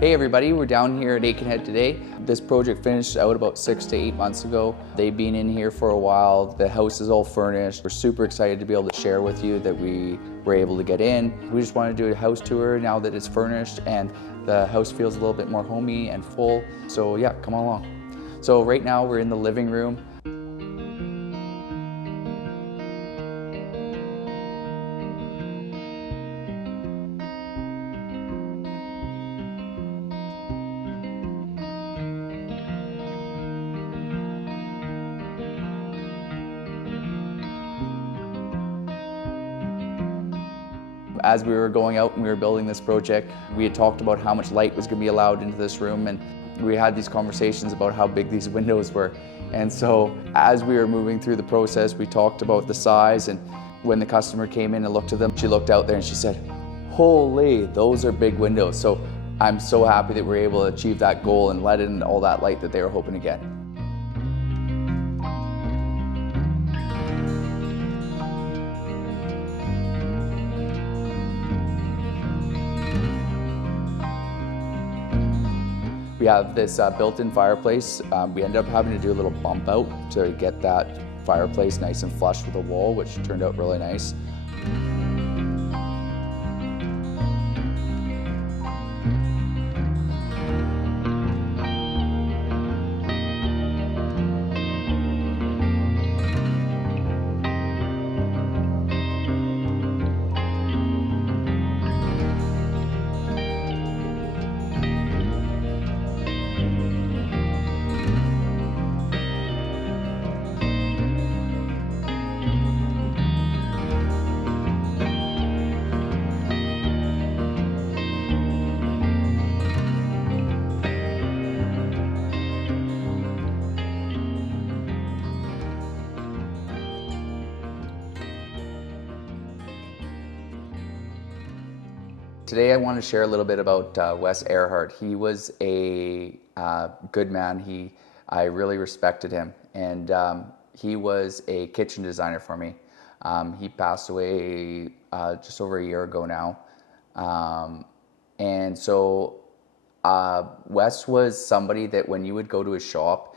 Hey everybody, we're down here at Aikenhead today. This project finished out about 6 to 8 months ago. They've been in here for a while. The house is all furnished. We're super excited to be able to share with you that we were able to get in. We just want to do a house tour now that it's furnished and the house feels a little bit more homey and full. So yeah, come on along. So right now we're in the living room. As we were going out and we were building this project, we had talked about how much light was going to be allowed into this room, and we had these conversations about how big these windows were. And so as we were moving through the process, we talked about the size, and when the customer came in and looked at them, she looked out there and she said, "Holy, those are big windows." So I'm so happy that we're able to achieve that goal and let in all that light that they were hoping to get. We have this built-in fireplace. We ended up having to do a little bump out to get that fireplace nice and flush with the wall, which turned out really nice. Today I want to share a little bit about Wes Earhart. He was a good man. I really respected him, and he was a kitchen designer for me. He passed away just over a year ago now, and so Wes was somebody that when you would go to his shop,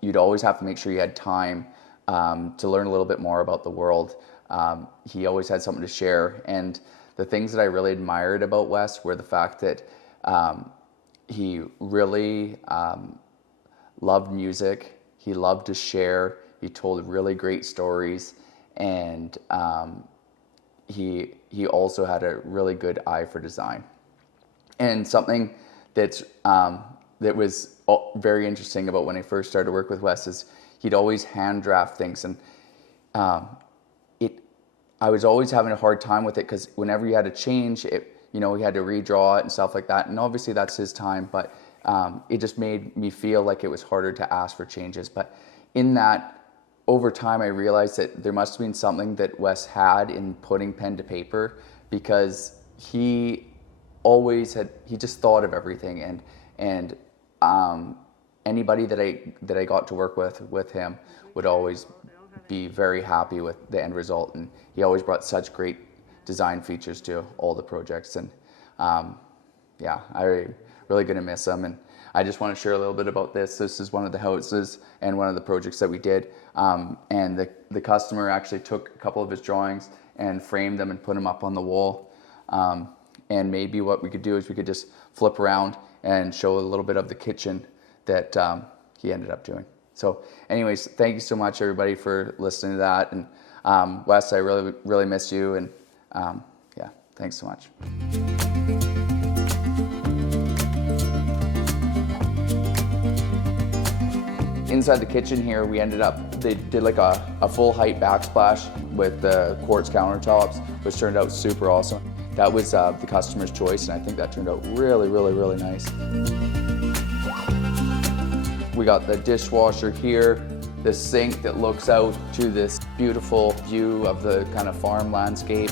you'd always have to make sure you had time to learn a little bit more about the world. He always had something to share, and the things that I really admired about Wes were the fact that he really loved music, he loved to share, he told really great stories, and he also had a really good eye for design. And something that was very interesting about when I first started to work with Wes is he'd always hand draft things, and I was always having a hard time with it because whenever you had to change it, he had to redraw it and stuff like that. And obviously that's his time, but it just made me feel like it was harder to ask for changes. But in that, over time, I realized that there must have been something that Wes had in putting pen to paper, because he just thought of everything, and anybody that I got to work with him would always be very happy with the end result, and he always brought such great design features to all the projects. And yeah, I'm really gonna miss him, and I just want to share a little bit about this. This is one of the houses and one of the projects that we did, and the customer actually took a couple of his drawings and framed them and put them up on the wall. And maybe what we could do is we could just flip around and show a little bit of the kitchen that he ended up doing. So anyways, thank you so much everybody for listening to that. And Wes, I really, really miss you. And yeah, thanks so much. Inside the kitchen here, they did like a full height backsplash with the quartz countertops, which turned out super awesome. That was the customer's choice, and I think that turned out really, really, really nice. We got the dishwasher here, the sink that looks out to this beautiful view of the kind of farm landscape.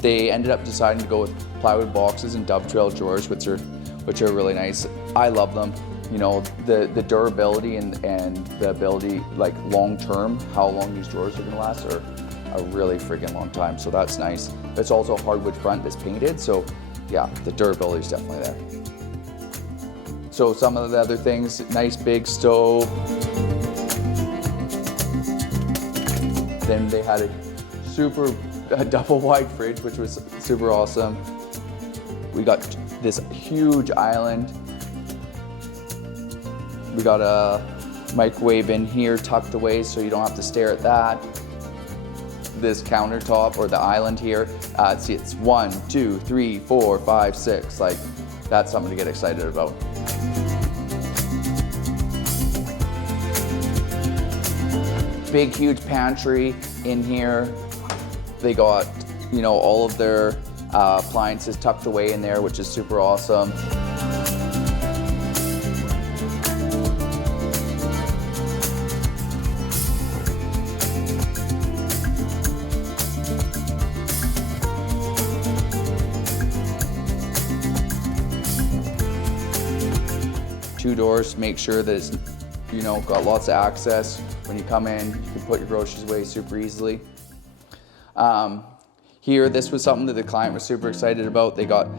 They ended up deciding to go with plywood boxes and dovetail drawers, which are really nice. I love them. The durability and the ability, like long term, how long these drawers are gonna last are a really freaking long time, so that's nice. It's also a hardwood front that's painted, so yeah, the durability is definitely there. So some of the other things, nice big stove. Then they had a double wide fridge, which was super awesome. We got this huge island. We got a microwave in here tucked away so you don't have to stare at that. This countertop or the island here, see it's 1, 2, 3, 4, 5, 6. Like, that's something to get excited about. Big, huge pantry in here. They got, you know, all of their appliances tucked away in there, which is super awesome. Two doors to make sure that it's, you know, got lots of access. When you come in, you can put your groceries away super easily. Here, this was something that the client was super excited about. They got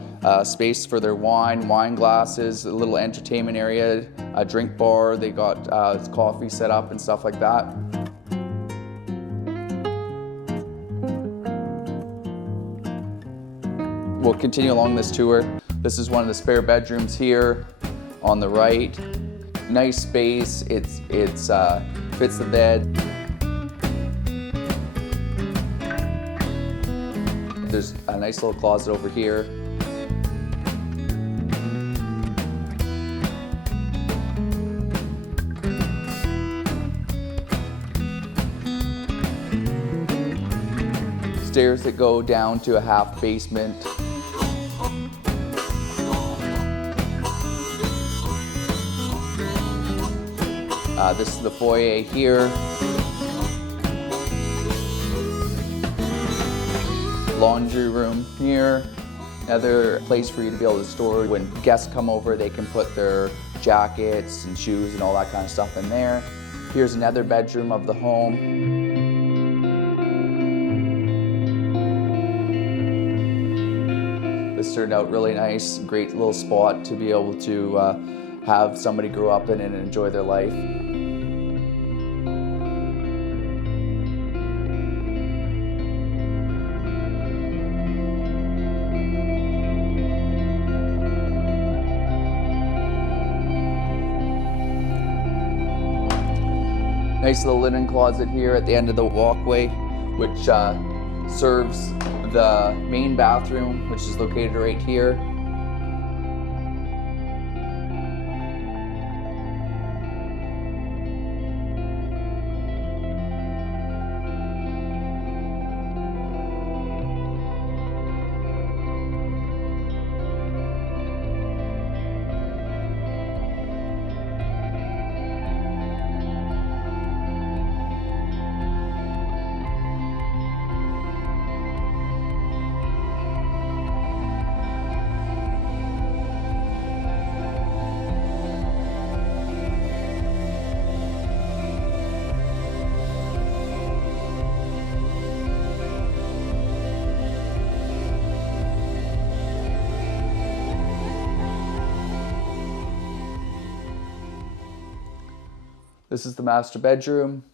space for their wine glasses, a little entertainment area, a drink bar. They got coffee set up and stuff like that. We'll continue along this tour. This is one of the spare bedrooms here on the right. Nice space. It's fits the bed. There's a nice little closet over here. Stairs that go down to a half basement. This is the foyer here. Laundry room here. Another place for you to be able to store. When guests come over, they can put their jackets and shoes and all that kind of stuff in there. Here's another bedroom of the home. This turned out really nice. Great little spot to be able to have somebody grow up in and enjoy their life. Nice little linen closet here at the end of the walkway, which serves the main bathroom, which is located right here. This is the master bedroom.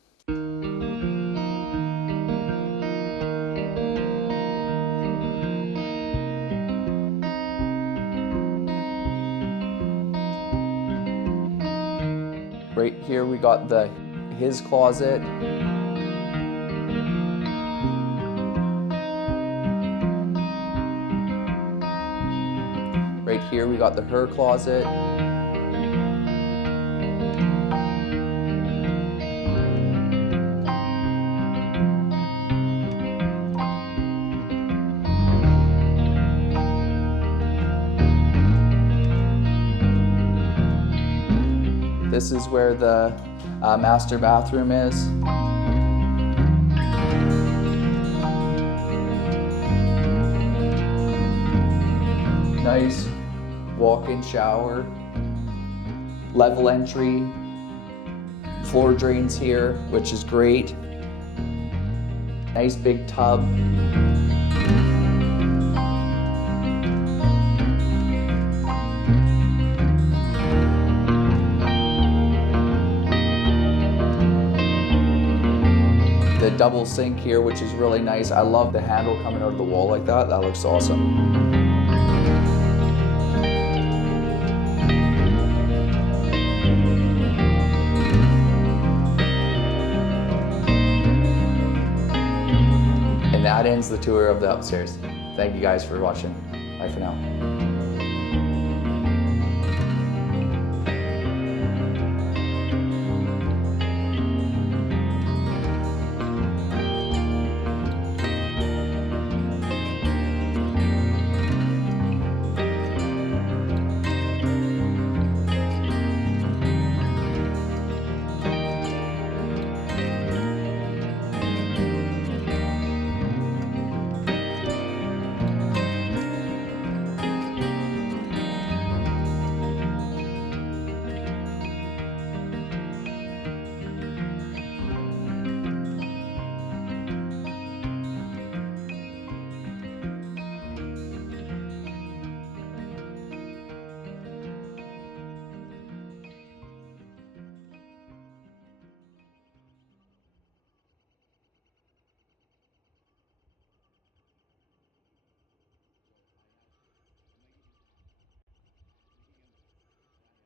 Right here we got his closet. Right here we got her closet. This is where the master bathroom is. Nice walk-in shower, level entry, floor drains here, which is great. Nice big tub. The double sink here, which is really nice. I love the handle coming out of the wall like that. That looks awesome. And that ends the tour of the upstairs. Thank you guys for watching. Bye for now.